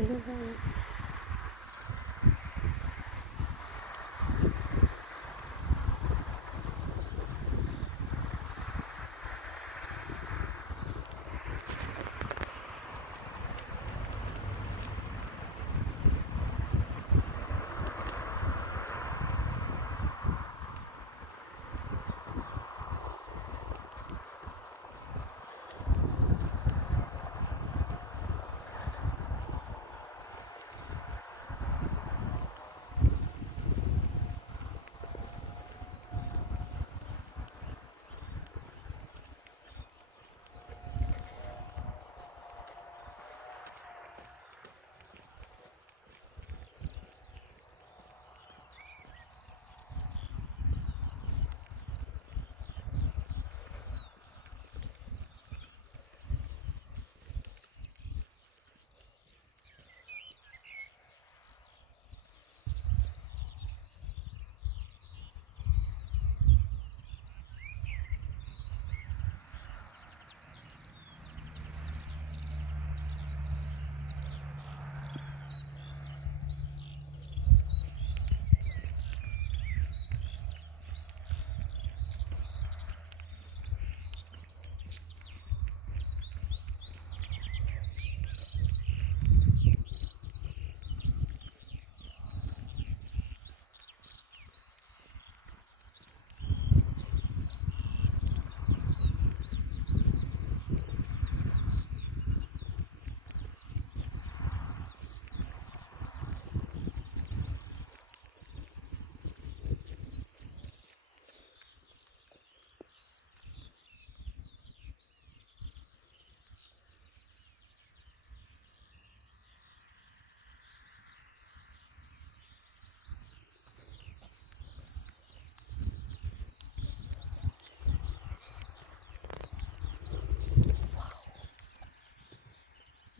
Hello guys.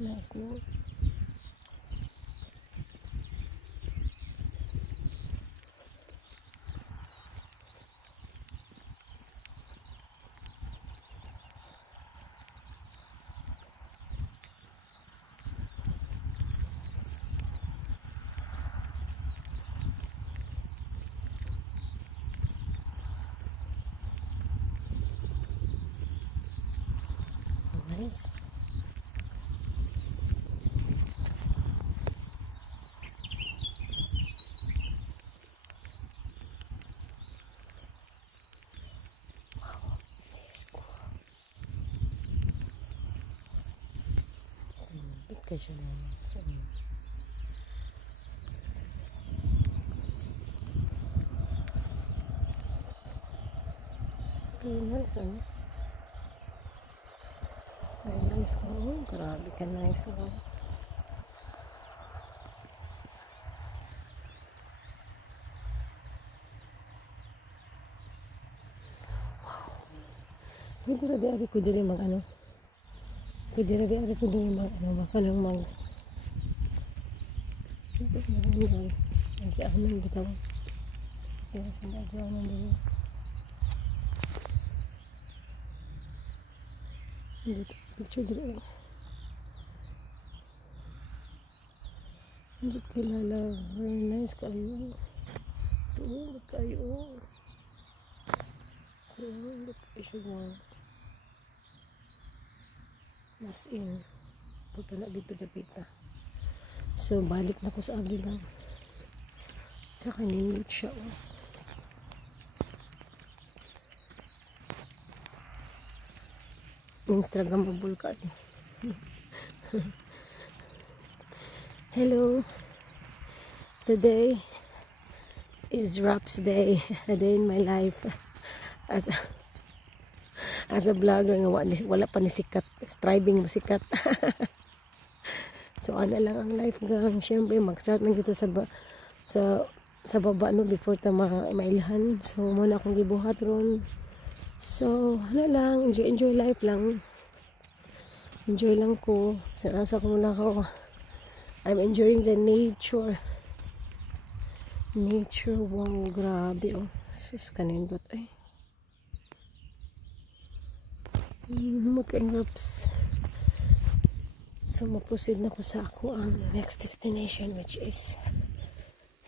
Nice, no? Nice. Kasi na so very nice, oh. Very nice ka, oh. Grabe ka nice, oh. Hindi rin ko diri mag ano. Pwede rin ko diri mag ano, baka lang mag nag-aanan kita mo. Kaya nag-aanan diri. Dito, picture diri. Hindi kilala. Very nice kayo. Tulog kayo. Tulog kayo siya. As in, pagka dito dapita. So, balik na ko sa agli lang. Sa kaninit siya, oh. Instagrammable ka. Hello. Today is Raps Day. A day in my life. As a vlogger nga wala pa ni sikat, striving masikat. So ano lang ang life gang, syempre mag-start man kita sa baba no before ta mailhan. So muna akong gibuhat ron. So ano lang, enjoy life lang. Enjoy lang ko. Sanasa ko muna ako. I'm enjoying the nature. Nature, wow, grabe oh. Sus kanindot ay. Magka-ingraps. So, maproceed na ko sa ako ang next destination, which is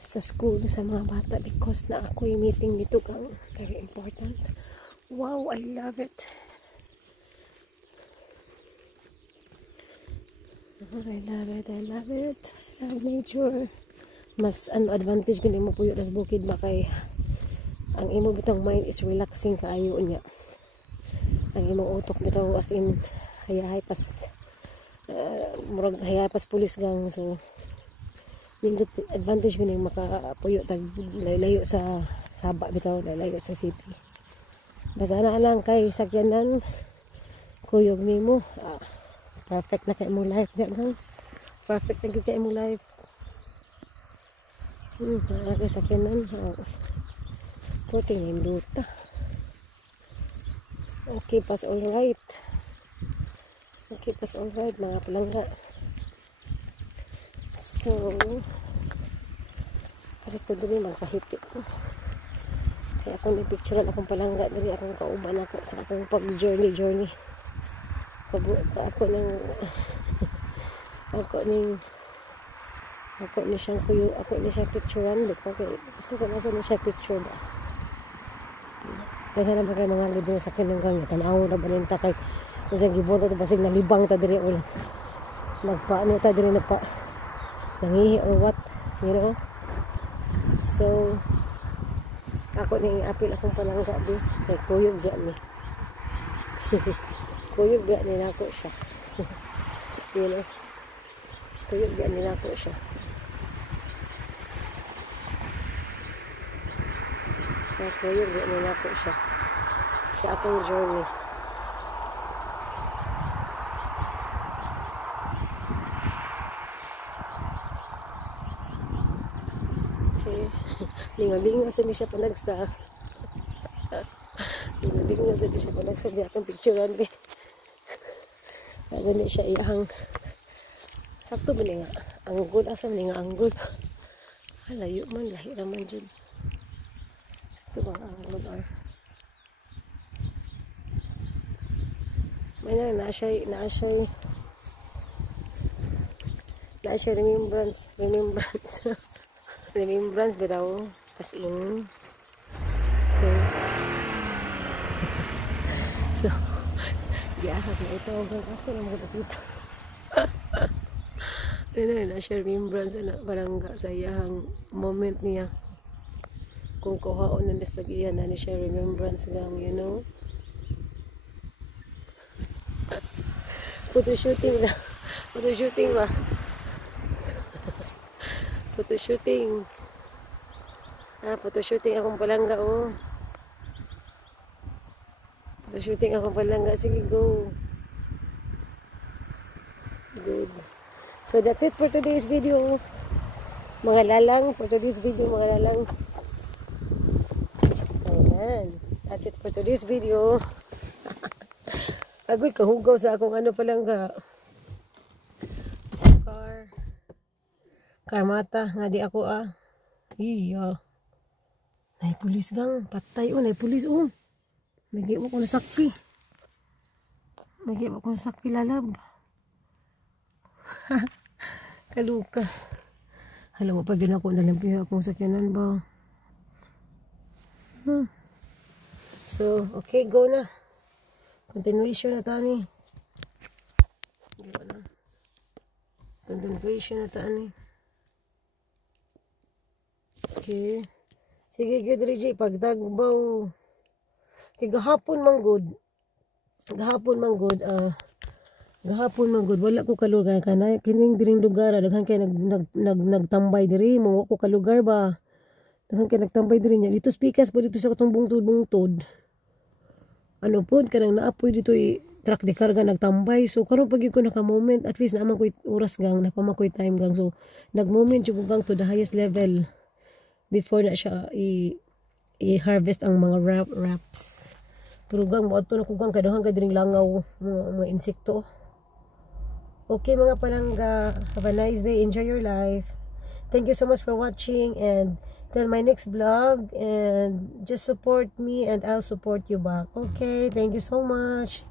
sa school sa mga bata, because na ako yung meeting dito kang very important. Wow, I love it. I love it, I love it. I love nature. Mas advantage ko mo puyo tas bukid ba kay ang imo bitang mind is relaxing kaayo niya. Ang imong utok bitaw as in hayahay pas murag hayahay pas pulis gang, so nindot advantage ko ning makapuyo tag layo sa Saba bitaw, layo sa city. Basta na lang kay sakyanan kuyog nimo. Perfect na kay mo life diyan. Perfect na kay mo life. Para kay sakyanan. Puti na yung duta. Okay, pas alright. Okay, pas alright mga palangga. So, pari ko din magpahiti ko. Kaya ako ni picturean akong palangga diri akong kauban ako sa akong pag journey. Ako ni siyang kuyo, ako ni siyang picturean ko kay gusto ko nasa ni siya picture ba. Kaya naman kay mga libro sa kinanggang tanaw na balinta kay kung siyang gibono to basig nalibang ta diri ulo. Nagpaano ta diri nangihi or what, you know. So ako ni apil akong palangga di kay kuyog biya ni. Kuyog biya ni nako siya. You know. Kuyog biya ni nako siya. Kuyog biya ni nako siya. Sa akong journey. Okay. Lingaw-lingaw sa ni siya panagsa. Lingaw-lingaw sa ni siya panagsa. Di atong picturean di. Kasi ni siya iyahang sakto ba nga anggol. Asa ba nga anggol? Layo man. Lahi naman dyan. Sakto ba anggol or may na siya remembrance bitaw as in so gihahap na ito kasi na mga dito na siya remembrance na palangga sa iyahang moment niya kung kuhaon na nastagihan na siya remembrance gang, you know. Photoshootting ba? Photoshootting akong palangga, oh. Photoshootting akong palangga. Sige, go. Good. So, that's it for today's video. Mga lalang, for today's video, mga lalang. Ayan. That's it for today's video. Agoy, kahugaw sa akong ano palangga. Karmata, nga di ako iya. Nay pulis gang, patay nay pulis Nagyo ko nasakpi. Lalab. Kaluka. Hala mo pa ginako na lampiha akong sakyanan ba. So, okay, go na. Continuation na tani. Continuation na tani. Okay. Sige, good Reggie. Pagdagbaw. Kaya gahapon man good. Wala ko kalugar ka na. Kining diring lugar. Daghan kayo nagtambay diri. Mawa ko kalugar ba. Daghan kayo nagtambay diri niya. Dito speakers po dito sa katong bungtod. Ano po, karang naapoy dito truck di karga nagtambay. So, karon pag ko naka-moment, at least naman ko oras gang, napaman ko time gang. So, nag-moment yung gang to the highest level before na siya i-harvest ang mga wraps. Pero gang, maadto na ko gang, kadahan ka din langaw, mga insekto. Okay mga palangga, have a nice day, enjoy your life. Thank you so much for watching, and till my next vlog, and just support me and I'll support you back. Okay, thank you so much.